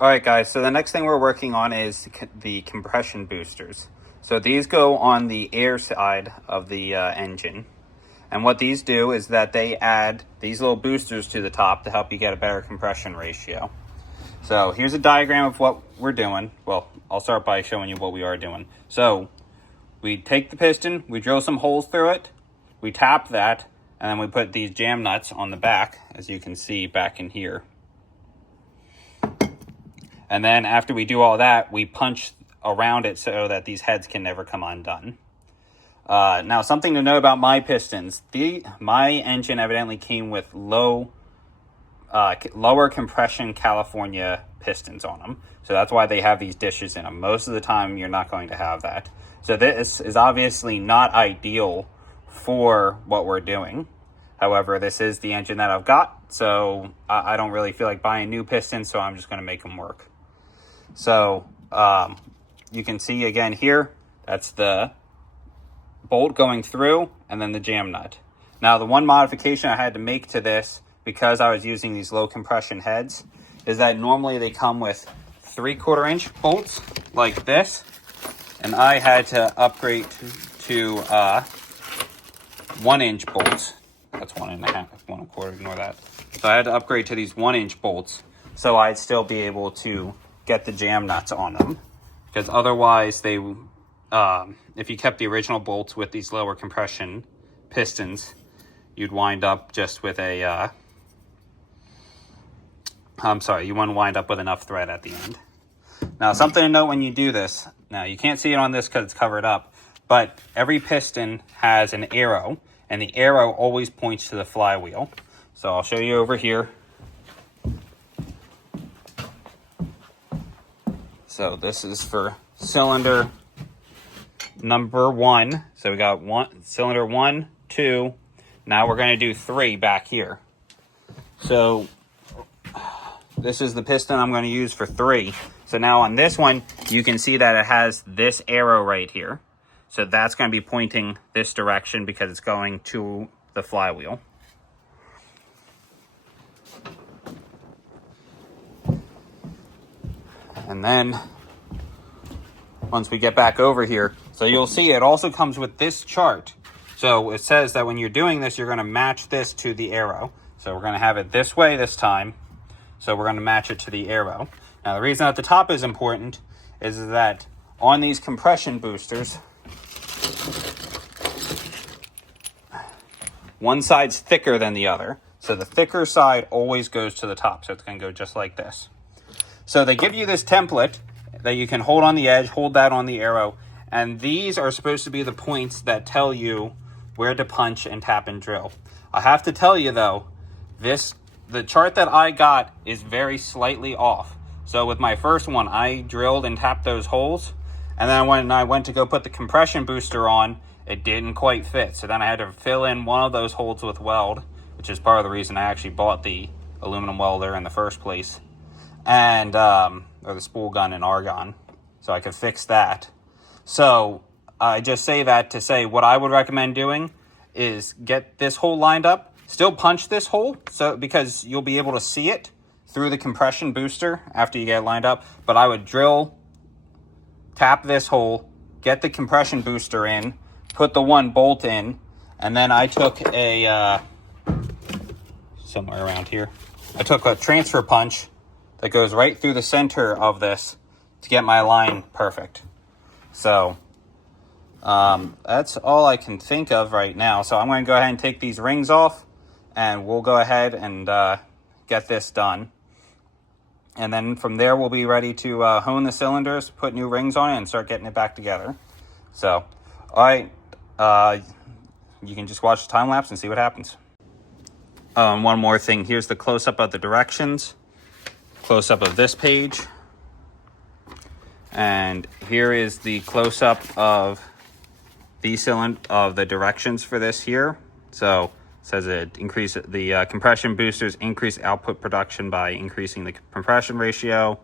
Alright guys, so the next thing we're working on is the compression boosters. So these go on the air side of the engine. And what these do is that they add these little boosters to the top to help you get a better compression ratio. So here's a diagram of what we're doing. Well, I'll start by showing you what we are doing. So we take the piston, we drill some holes through it, we tap that, and then we put these jam nuts on the back, as you can see back in here. And then after we do all that, we punch around it so that these heads can never come undone. Now, something to know about my pistons. My engine evidently came with lower compression California pistons on them. So that's why they have these dishes in them. Most of the time, you're not going to have that. So this is obviously not ideal for what we're doing. However, this is the engine that I've got. So I don't really feel like buying new pistons, so I'm just going to make them work. So you can see again here, that's the bolt going through and then the jam nut. Now the one modification I had to make to this, because I was using these low compression heads, is that normally they come with 3/4 inch bolts like this, and I had to upgrade to 1 inch bolts. That's 1.5, 1/4, ignore that. So I had to upgrade to these 1 inch bolts so I'd still be able to get the jam nuts on them, because otherwise they if you kept the original bolts with these lower compression pistons, you'd wind up just with a you want to wind up with enough thread at the end. Now, something to note when you do this, now you can't see it on this because it's covered up, but every piston has an arrow, and the arrow always points to the flywheel. So I'll show you over here. So this is for cylinder number 1. So we got cylinder 1, 2. Now we're going to do 3 back here. So this is the piston I'm going to use for 3. So now on this one, you can see that it has this arrow right here. So that's going to be pointing this direction because it's going to the flywheel. And then once we get back over here, so you'll see it also comes with this chart. So it says that when you're doing this, you're going to match this to the arrow. So we're going to have it this way this time. So we're going to match it to the arrow. Now the reason at the top is important is that on these compression boosters, one side's thicker than the other. So the thicker side always goes to the top. So it's going to go just like this. So they give you this template that you can hold on the edge, hold that on the arrow, and these are supposed to be the points that tell you where to punch and tap and drill. I have to tell you though, the chart that I got is very slightly off. So with my first one, I drilled and tapped those holes, and then when I went to go put the compression booster on, it didn't quite fit. So then I had to fill in one of those holes with weld, which is part of the reason I actually bought the aluminum welder in the first place. And or the spool gun and argon, so I could fix that. So I just say that to say what I would recommend doing is get this hole lined up, still punch this hole, so because you'll be able to see it through the compression booster after you get it lined up. But I would drill, tap this hole, get the compression booster in, put the 1 bolt in, and then I took a somewhere around here, I took a transfer punch that goes right through the center of this to get my line perfect. So that's all I can think of right now. So I'm going to go ahead and take these rings off, and we'll go ahead and get this done. And then from there, we'll be ready to hone the cylinders, put new rings on it, and start getting it back together. So, all right, you can just watch the time lapse and see what happens. One more thing, here's the close-up of the directions. Close-up of this page, and here is the close-up of the directions for this here. So it says it increase the compression boosters increase output production by increasing the compression ratio,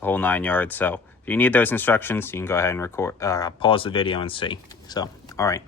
the whole 9 yards. So if you need those instructions, you can go ahead and pause the video and see. So all right.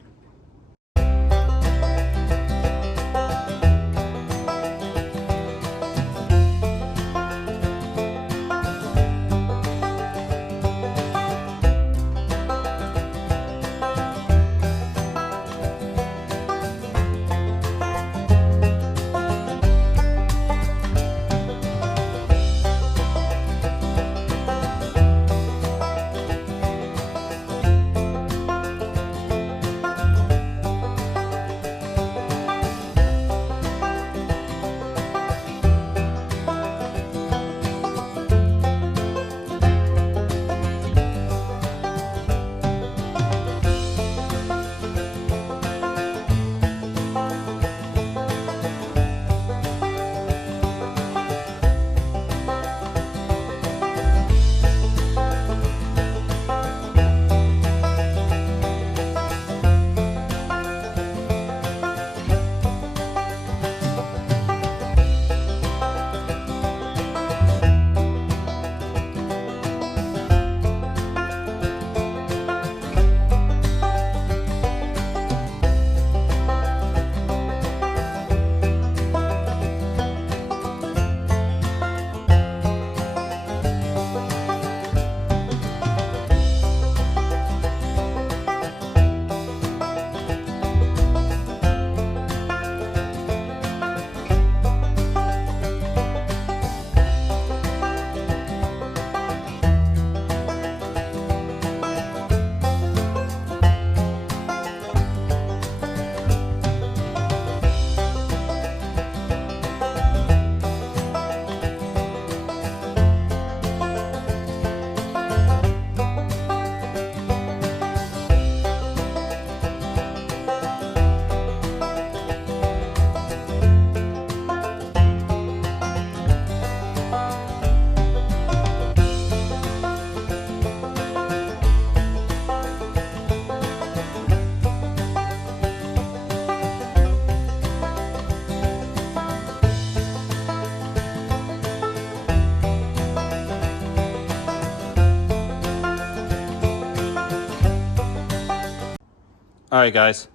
All right, guys.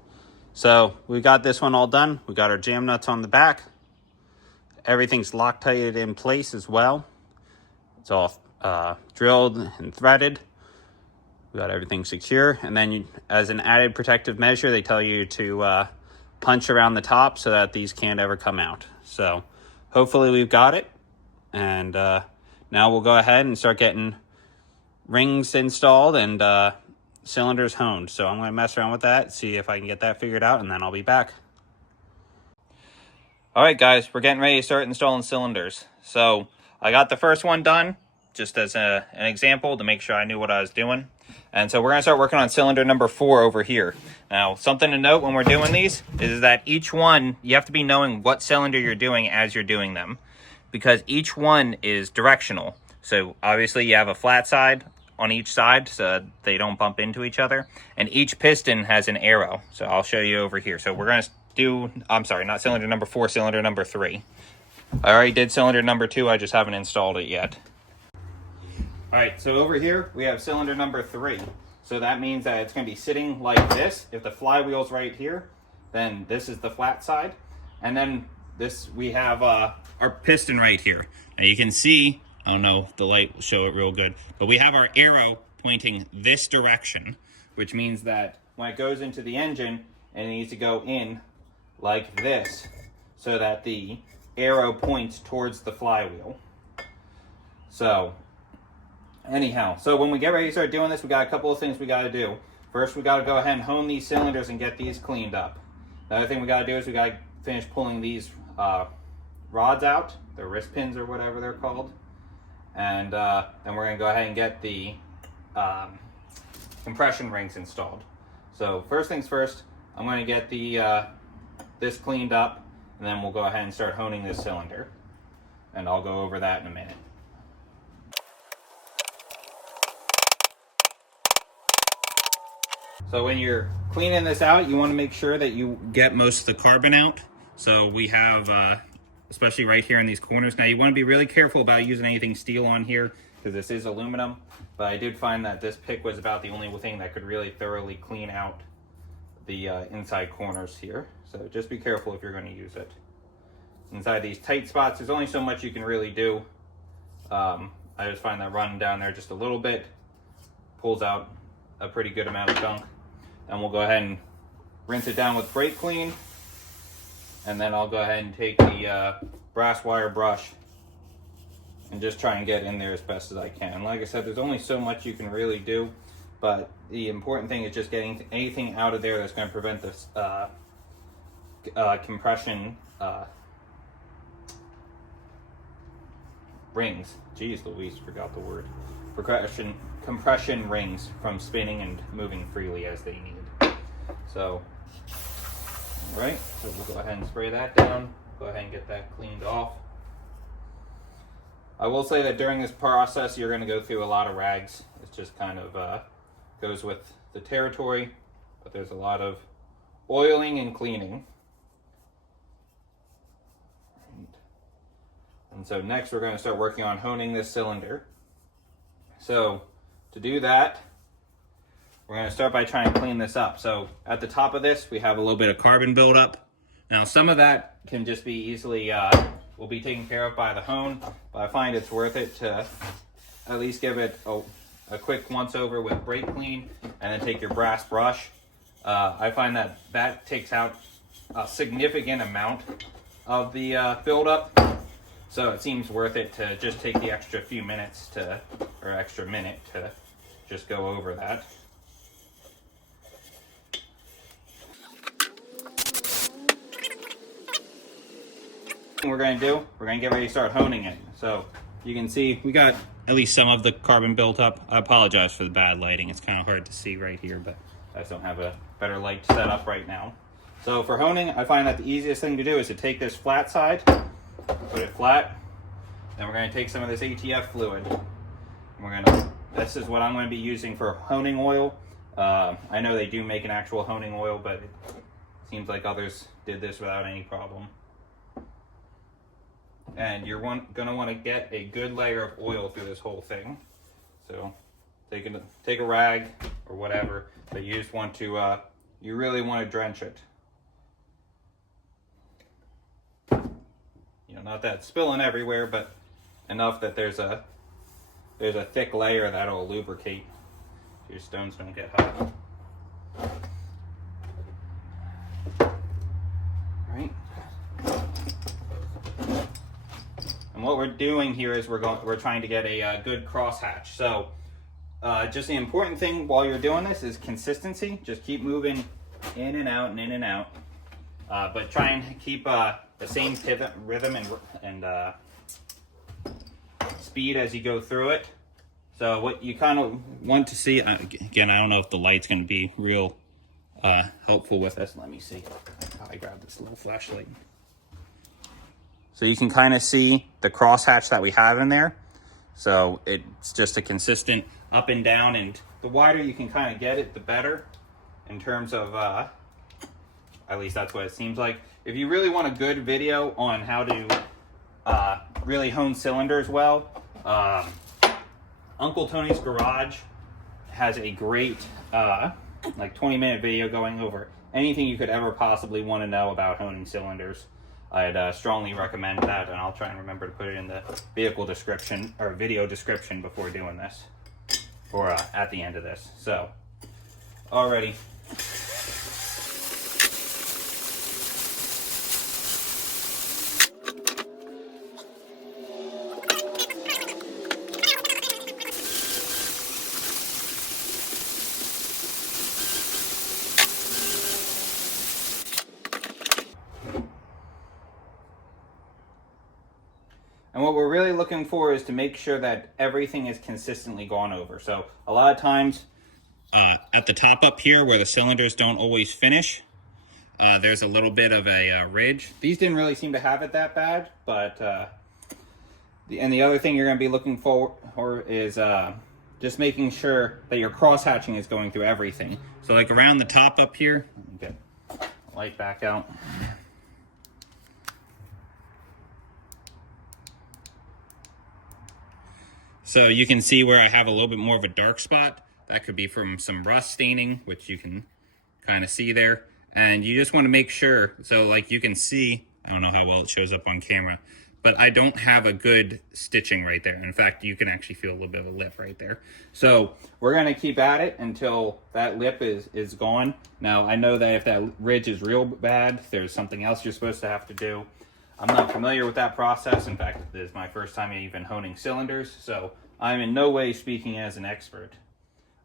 So we got this one all done. We got our jam nuts on the back. Everything's Loctited in place as well. It's all drilled and threaded. We got everything secure. And then as an added protective measure, they tell you to punch around the top so that these can't ever come out. So hopefully we've got it. And now we'll go ahead and start getting rings installed and cylinders honed. So I'm going to mess around with that, see if I can get that figured out, and then I'll be back. All right, guys, we're getting ready to start installing cylinders. So I got the first one done, just as an example to make sure I knew what I was doing. And so we're going to start working on cylinder number 4 over here. Now, something to note when we're doing these is that each one, you have to be knowing what cylinder you're doing as you're doing them, because each one is directional. So obviously you have a flat side on each side so they don't bump into each other. And each piston has an arrow. So I'll show you over here. So we're going to do, I'm sorry, not cylinder number 4, cylinder number 3. I already did cylinder number 2, I just haven't installed it yet. All right, so over here we have cylinder number 3. So that means that it's going to be sitting like this. If the flywheel's right here, then this is the flat side. And then this, we have our piston right here. Now you can see, I don't know if the light will show it real good, but we have our arrow pointing this direction, which means that when it goes into the engine, it needs to go in like this so that the arrow points towards the flywheel. So anyhow, so when we get ready to start doing this, we got a couple of things we got to do. First, we got to go ahead and hone these cylinders and get these cleaned up. The other thing we got to do is we got to finish pulling these rods out, the wrist pins or whatever they're called. And then we're going to go ahead and get the compression rings installed. So first things first, I'm going to get the this cleaned up, and then we'll go ahead and start honing this cylinder. And I'll go over that in a minute. So when you're cleaning this out, you want to make sure that you get most of the carbon out. So we have, especially right here in these corners. Now you want to be really careful about using anything steel on here because this is aluminum. But I did find that this pick was about the only thing that could really thoroughly clean out the inside corners here. So just be careful if you're going to use it. Inside these tight spots, there's only so much you can really do. I just find that running down there just a little bit pulls out a pretty good amount of gunk. And we'll go ahead and rinse it down with brake clean. And then I'll go ahead and take the brass wire brush and just try and get in there as best as I can. Like I said, there's only so much you can really do, but the important thing is just getting anything out of there that's going to prevent this compression rings. Jeez Louise, forgot the word. Compression rings from spinning and moving freely as they need. So, all right, so we'll go ahead and spray that down. Go ahead and get that cleaned off. I will say that during this process, you're going to go through a lot of rags. It just kind of goes with the territory, but there's a lot of oiling and cleaning. And so next we're going to start working on honing this cylinder. So to do that, we're going to start by trying to clean this up. So at the top of this, we have a little bit of carbon buildup. Now some of that can just be easily, will be taken care of by the hone, but I find it's worth it to at least give it a quick once over with brake clean and then take your brass brush. I find that that takes out a significant amount of the buildup. So it seems worth it to just take the extra few minutes to, or extra minute to just go over that. What we're going to do, we're going to get ready to start honing it. So you can see we got at least some of the carbon built up. I apologize for the bad lighting. It's kind of hard to see right here, but I just don't have a better light set up right now. So for honing, I find that the easiest thing to do is to take this flat side, put it flat, then we're going to take some of this ATF fluid. This is what I'm going to be using for honing oil. I know they do make an actual honing oil, but it seems like others did this without any problem. And you're going to want to get a good layer of oil through this whole thing. So take a rag or whatever, but you just want to you really want to drench it. You know, not that it's spilling everywhere, but enough that there's a thick layer that'll lubricate so your stones don't get hot. Right. And what we're doing here is we're trying to get a good crosshatch. So just the important thing while you're doing this is consistency. Just keep moving in and out and in and out, but try and keep the same pivot rhythm and speed as you go through it. So what you kind of want to see, again, I don't know if the light's going to be real helpful with this. Let me see. I grabbed this little flashlight. So you can kind of see the crosshatch that we have in there. So it's just a consistent up and down, and the wider you can kind of get it, the better in terms of, at least that's what it seems like. If you really want a good video on how to really hone cylinders well, Uncle Tony's Garage has a great like 20-minute video going over anything you could ever possibly want to know about honing cylinders. I'd strongly recommend that, and I'll try and remember to put it in the vehicle description or video description before doing this, or at the end of this. So, alrighty. And what we're really looking for is to make sure that everything is consistently gone over. So a lot of times at the top up here where the cylinders don't always finish, there's a little bit of a ridge. These didn't really seem to have it that bad, but the other thing you're going to be looking for is just making sure that your cross hatching is going through everything. So like around the top up here, get the light back out. So you can see where I have a little bit more of a dark spot. That could be from some rust staining, which you can kind of see there. And you just want to make sure, so like you can see, I don't know how well it shows up on camera, but I don't have a good stitching right there. In fact, you can actually feel a little bit of a lip right there. So we're going to keep at it until that lip is gone. Now, I know that if that ridge is real bad, there's something else you're supposed to have to do. I'm not familiar with that process. In fact, this is my first time even honing cylinders, so I'm in no way speaking as an expert.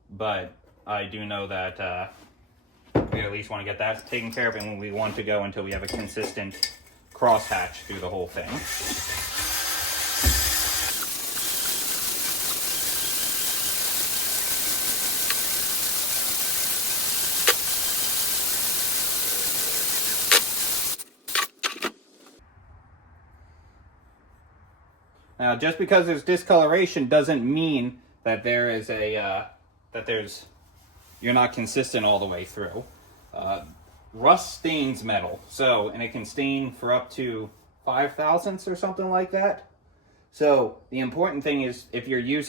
But I do know that we at least want to get that taken care of, and we want to go until we have a consistent crosshatch through the whole thing. Now, just because there's discoloration doesn't mean that there is you're not consistent all the way through. Rust stains metal, and it can stain for up to 5 thousandths or something like that. So the important thing is is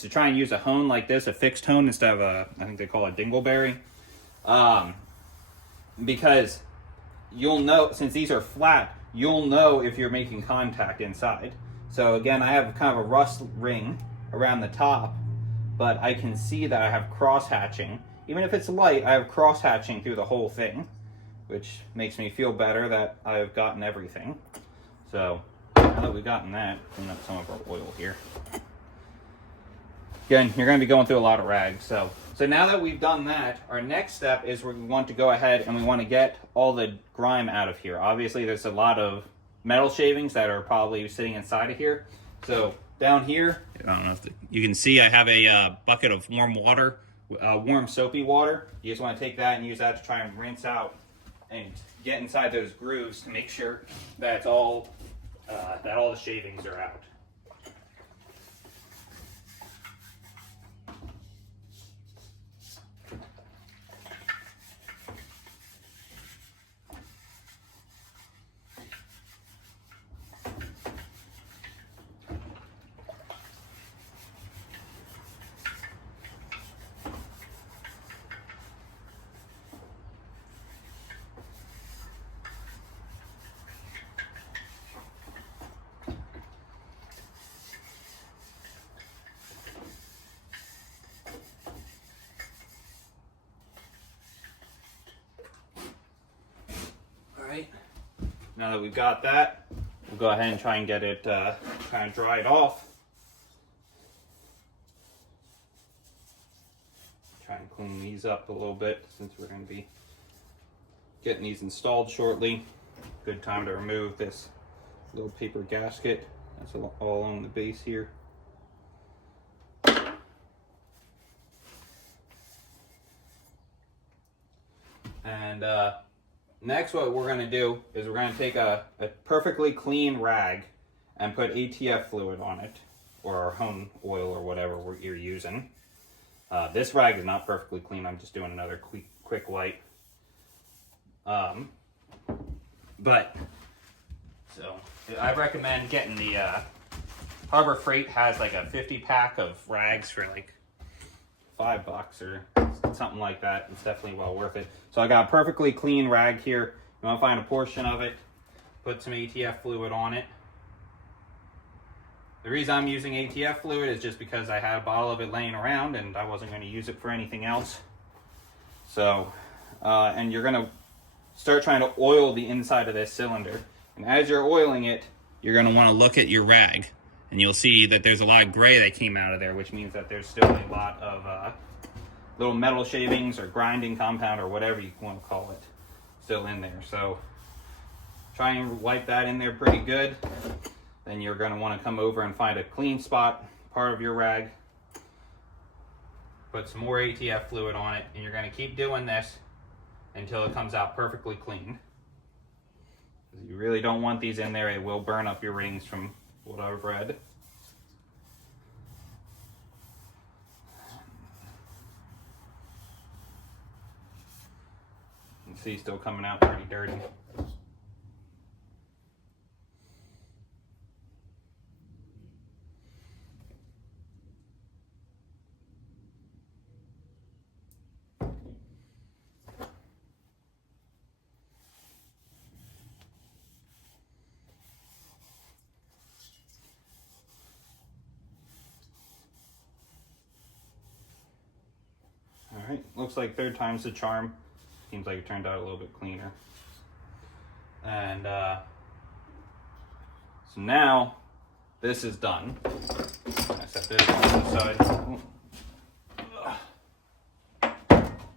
to try and use a hone like this, a fixed hone instead of I think they call it dingleberry, because you'll know, since these are flat, you'll know if you're making contact inside. So again, I have kind of a rust ring around the top, but I can see that I have cross hatching. Even if it's light, I have cross hatching through the whole thing, which makes me feel better that I've gotten everything. So now that we've gotten that, clean up some of our oil here. Again, you're going to be going through a lot of rags. So now that we've done that, our next step is we want to go ahead and we want to get all the grime out of here. Obviously, there's a lot of metal shavings that are probably sitting inside of here. So down here, I don't know if you can see, I have a bucket of warm water, warm soapy water. You just want to take that and use that to try and rinse out and get inside those grooves to make sure that it's all that all the shavings are out. Now that we've got that, we'll go ahead and try and get it kind of dried off. Try and clean these up a little bit since we're going to be getting these installed shortly. Good time to remove this little paper gasket that's all on the base here. And next what we're going to do is we're going to take a perfectly clean rag and put ATF fluid on it, or our home oil or whatever you're using. This rag is not perfectly clean. I'm just doing another quick wipe. But so I recommend getting the Harbor Freight has like a 50-pack of rags for like $5 or something like that. It's definitely well worth it. So I got a perfectly clean rag here. You want to find a portion of it, put some ATF fluid on it. The reason I'm using ATF fluid is just because I had a bottle of it laying around and I wasn't going to use it for anything else. So, and you're going to start trying to oil the inside of this cylinder. And as you're oiling it, you're going to want to look at your rag. And you'll see that there's a lot of gray that came out of there, which means that there's still a lot of little metal shavings or grinding compound or whatever you want to call it still in there. So try and wipe that in there pretty good. Then you're going to want to come over and find a clean spot, part of your rag, put some more ATF fluid on it, and you're going to keep doing this until it comes out perfectly clean. You really don't want these in there. It will burn up your rings from what I've read. You can see still coming out pretty dirty. Alright, looks like third time's the charm. Seems like it turned out a little bit cleaner. And so now this is done. I set this on the side.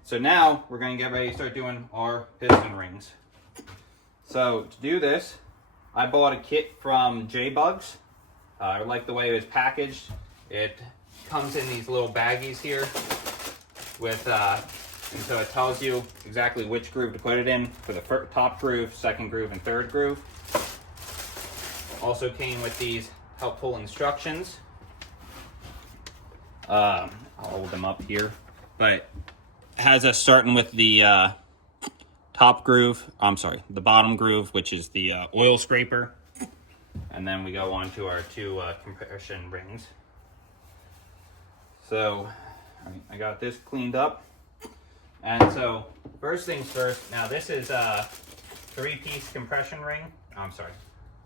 So now we're going to get ready to start doing our piston rings. So to do this, I bought a kit from J-Bugs. I like the way it was packaged. It comes in these little baggies here with and so it tells you exactly which groove to put it in for the top groove, second groove, and third groove. Also came with these helpful instructions. I'll hold them up here, but it has us starting with the top groove. The bottom groove, which is the oil scraper, and then we go on to our two compression rings. So I got this cleaned up. And so first things first, now this is a 3-piece compression ring.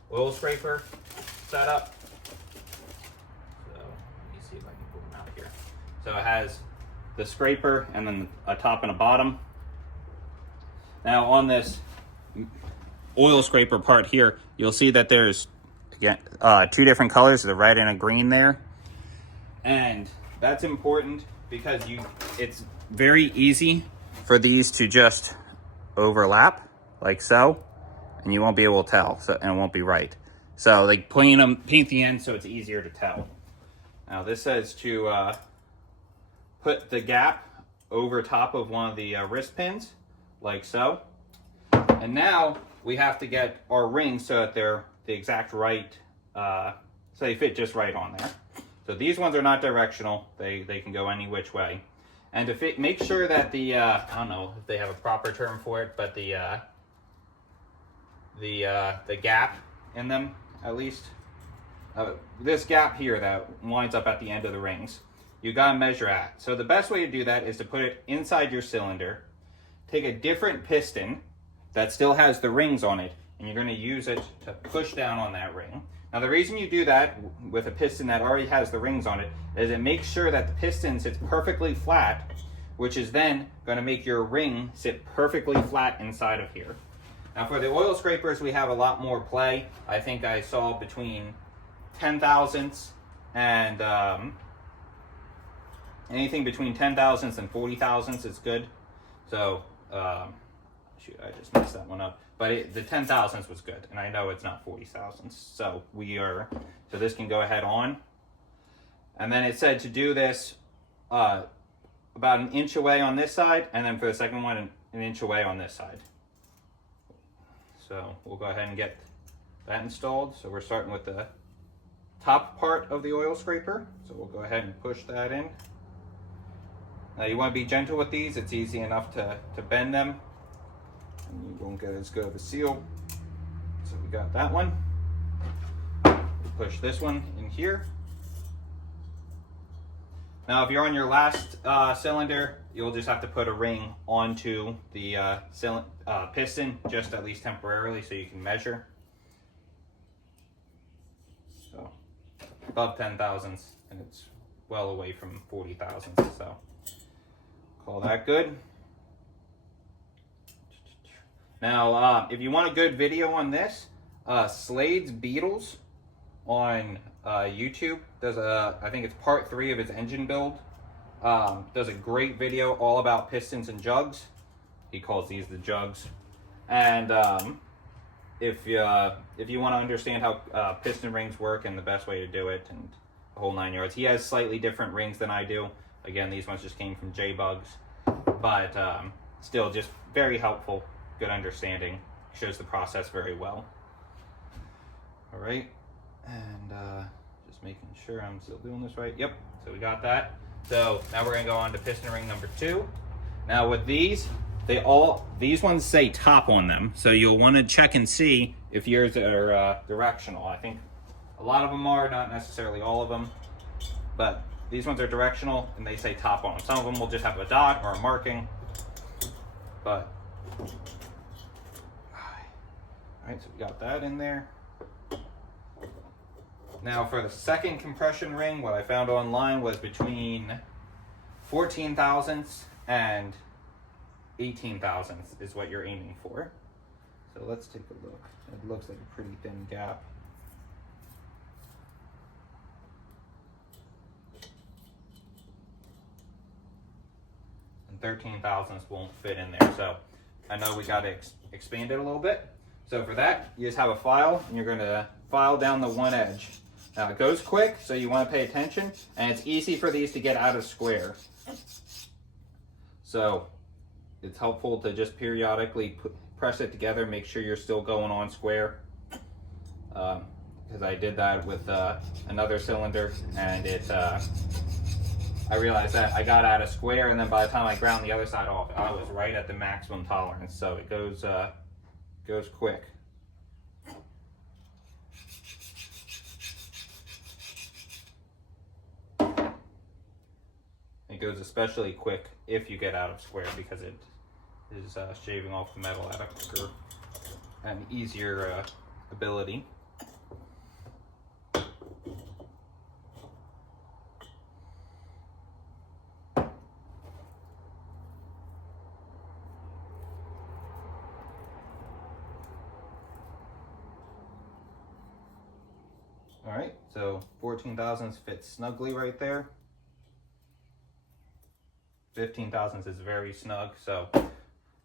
Oil scraper setup. So let me see if I can pull them out here. So it has the scraper and then a top and a bottom. Now on this oil scraper part here, you'll see that there's again two different colors, the red and a green there. And that's important because it's very easy for these to just overlap like so, and you won't be able to tell, and it won't be right. So they paint the end so it's easier to tell. Now this says to put the gap over top of one of the wrist pins, like so. And now we have to get our rings so that they're the exact right, so they fit just right on there. So these ones are not directional, they can go any which way. And to make sure that the, I don't know if they have a proper term for it, but the gap in them, at least, this gap here that winds up at the end of the rings, you gotta measure at. So the best way to do that is to put it inside your cylinder, take a different piston that still has the rings on it, and you're gonna use it to push down on that ring. Now the reason you do that with a piston that already has the rings on it is it makes sure that the piston sits perfectly flat, which is then going to make your ring sit perfectly flat inside of here. Now for the oil scrapers, we have a lot more play. I think I saw between 10 thousandths and anything between 10 thousandths and 40 thousandths is good. So, shoot, I just messed that one up. But the 10 thousandths was good, and I know it's not 40 thousandths. So so this can go ahead on. And then it said to do this about an inch away on this side, and then for the second one, an inch away on this side. So we'll go ahead and get that installed. So we're starting with the top part of the oil scraper. So we'll go ahead and push that in. Now you want to be gentle with these. It's easy enough to bend them, and you won't get as good of a seal. So we got that one. Push this one in here. Now if you're on your last cylinder, you'll just have to put a ring onto the piston, just at least temporarily, so you can measure. So above 10 thousandths, and it's well away from 40 thousandths, so call that good. Now, if you want a good video on this, Slade's Beetles on YouTube does I think it's part 3 of his engine build. Does a great video all about pistons and jugs. He calls these the jugs. And if you want to understand how piston rings work and the best way to do it and the whole 9 yards, he has slightly different rings than I do. Again, these ones just came from J-Bugs, but still just very helpful, good understanding, shows the process very well. All right, and just making sure I'm still doing this right. Yep, so we got that. So now we're gonna go on to piston ring number 2. Now with these, these ones say top on them, so you'll want to check and see if yours are directional. I think a lot of them are, not necessarily all of them, but these ones are directional and they say top on them. Some of them will just have a dot or a marking, but all right, so we got that in there. Now for the second compression ring, what I found online was between 14 thousandths and 18 thousandths is what you're aiming for. So let's take a look. It looks like a pretty thin gap. And 13 thousandths won't fit in there. So I know we got to expand it a little bit. So for that, you just have a file and you're going to file down the one edge. Now it goes quick, so you want to pay attention, and it's easy for these to get out of square. So it's helpful to just periodically press it together, make sure you're still going on square. Because I did that with another cylinder, and I realized that I got out of square, and then by the time I ground the other side off, I was right at the maximum tolerance. So it goes quick. It goes especially quick if you get out of square, because it is shaving off the metal at a quicker and easier ability. All right, so 14 thousandths fits snugly right there. 15 thousandths is very snug, so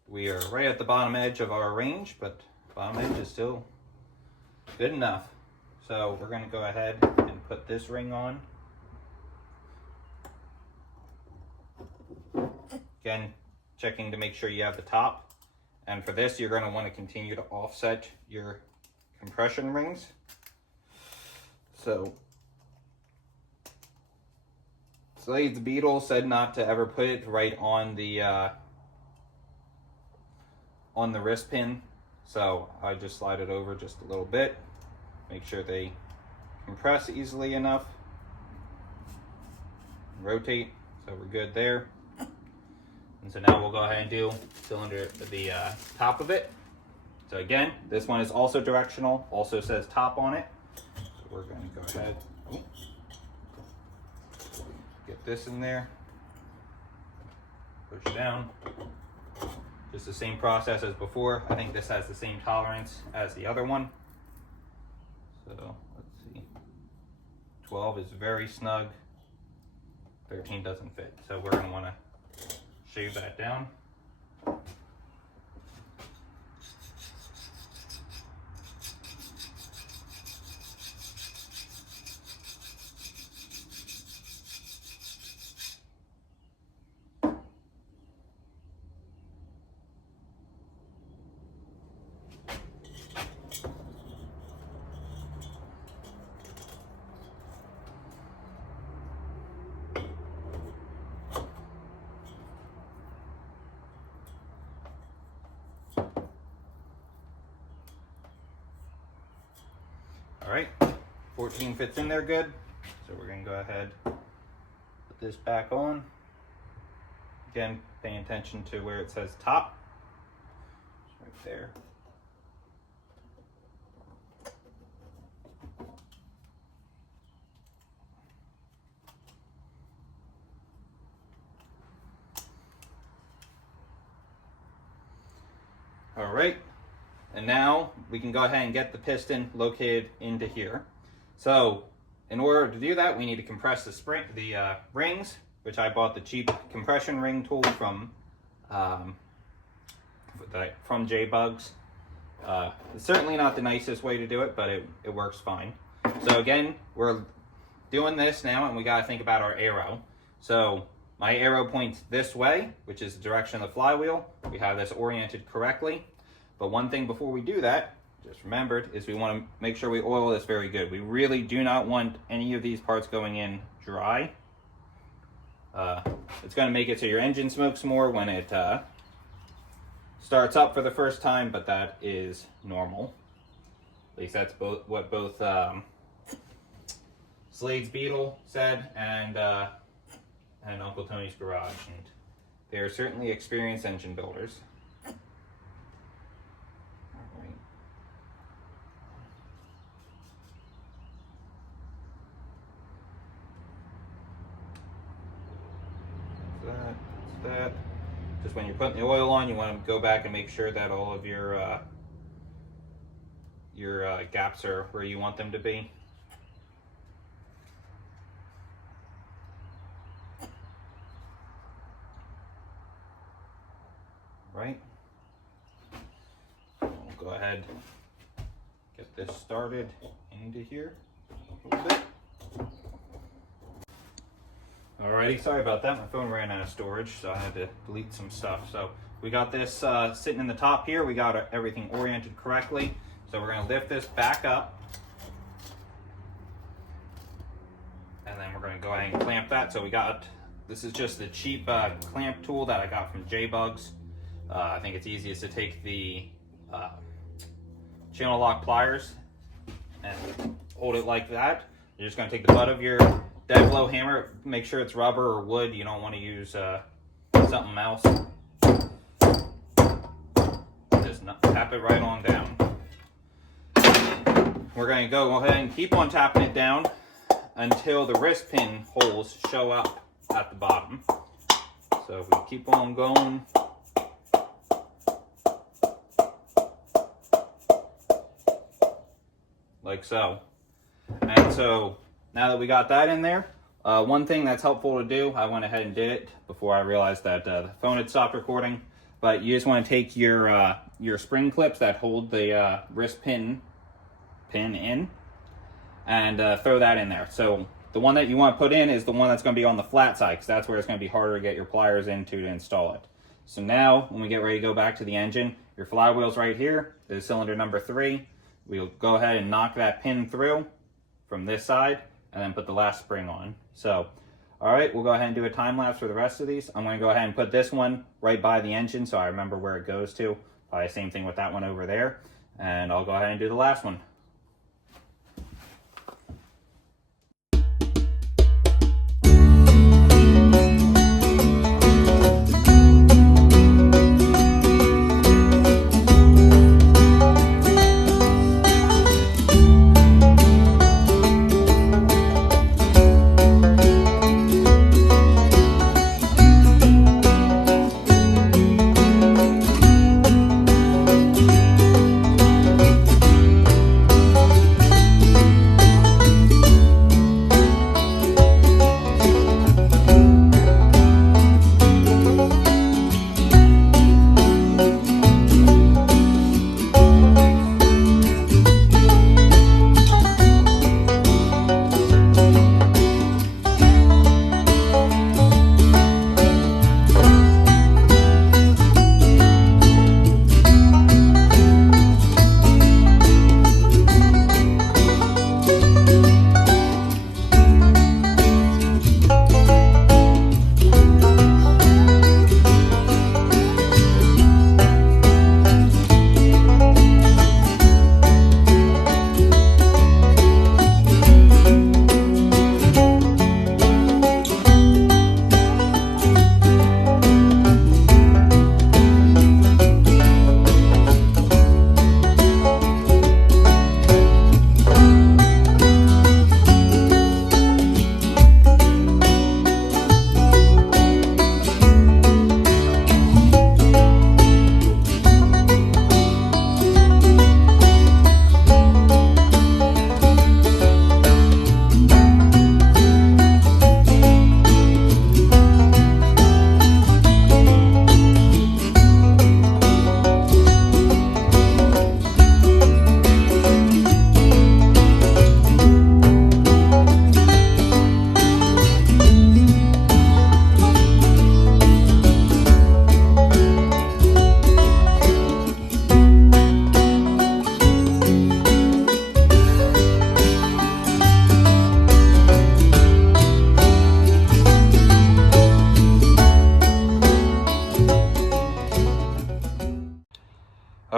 we are right at the bottom edge of our range, but bottom edge is still good enough. So we're going to go ahead and put this ring on. Again, checking to make sure you have the top. And for this, you're going to want to continue to offset your compression rings. So Slade's Beetle said not to ever put it right on the wrist pin, so I just slide it over just a little bit, make sure they compress easily enough, rotate, so we're good there. And so now we'll go ahead and do the top of it. So again, this one is also directional, also says top on it. So we're going to go ahead. Get this in there, push down, Just the same process as before. I think this has the same tolerance as the other one. So let's see. 12 is very snug. 13 doesn't fit. So we're going to want to shave that down. All right, 14 fits in there good. So we're gonna go ahead, put this back on. Again, paying attention to where it says top, right there. All right. And now we can go ahead and get the piston located into here. So in order to do that, we need to compress the rings, which I bought the cheap compression ring tool from J-Bugs. It's certainly not the nicest way to do it, but it works fine. So again, we're doing this now, and we got to think about our arrow. So my arrow points this way, which is the direction of the flywheel. We have this oriented correctly. But one thing before we do that, just remembered, is we want to make sure we oil this very good. We really do not want any of these parts going in dry. It's going to make it so your engine smokes more when it starts up for the first time, but that is normal. At least that's what both Slade's Beetle said and Uncle Tony's Garage. And they are certainly experienced engine builders. That. Just when you're putting the oil on, you want to go back and make sure that all of your gaps are where you want them to be. Right. We'll go ahead, get this started into here a little bit. Alrighty, sorry about that. My phone ran out of storage, so I had to delete some stuff. So we got this sitting in the top here. We got everything oriented correctly. So we're going to lift this back up. And then we're going to go ahead and clamp that. So this is just the cheap clamp tool that I got from J-Bugs. I think it's easiest to take the channel lock pliers and hold it like that. You're just going to take the butt of your dead blow hammer, make sure it's rubber or wood. You don't want to use something else. Just tap it right on down. We're going to go ahead and keep on tapping it down until the wrist pin holes show up at the bottom. So if we keep on going. Like so. And so now that we got that in there, one thing that's helpful to do, I went ahead and did it before I realized that the phone had stopped recording, but you just want to take your spring clips that hold the wrist pin in and throw that in there. So the one that you want to put in is the one that's going to be on the flat side, because that's where it's going to be harder to get your pliers into to install it. So now when we get ready to go back to the engine, your flywheel's right here, this is cylinder number 3. We'll go ahead and knock that pin through from this side and then put the last spring on. So, all right, we'll go ahead and do a time lapse for the rest of these. I'm going to go ahead and put this one right by the engine so I remember where it goes to. Probably same thing with that one over there. And I'll go ahead and do the last one.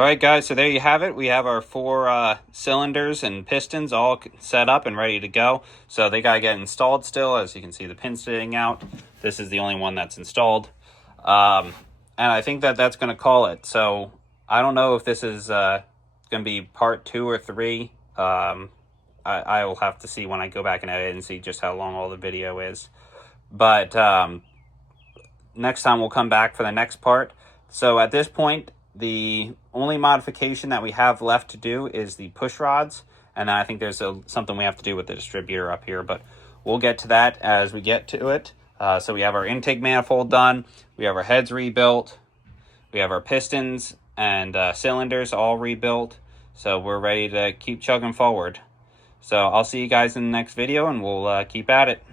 right, guys, so there you have it. We have our 4 cylinders and pistons all set up and ready to go. So they got to get installed still. As you can see, the pin's sitting out. This is the only one that's installed. And I think that's going to call it. So I don't know if this is going to be part 2 or 3. I will have to see when I go back and edit and see just how long all the video is. But next time we'll come back for the next part. So at this point, the only modification that we have left to do is the push rods. And then I think there's something we have to do with the distributor up here. But we'll get to that as we get to it. So we have our intake manifold done. We have our heads rebuilt. We have our pistons and cylinders all rebuilt. So we're ready to keep chugging forward. So I'll see you guys in the next video, and we'll keep at it.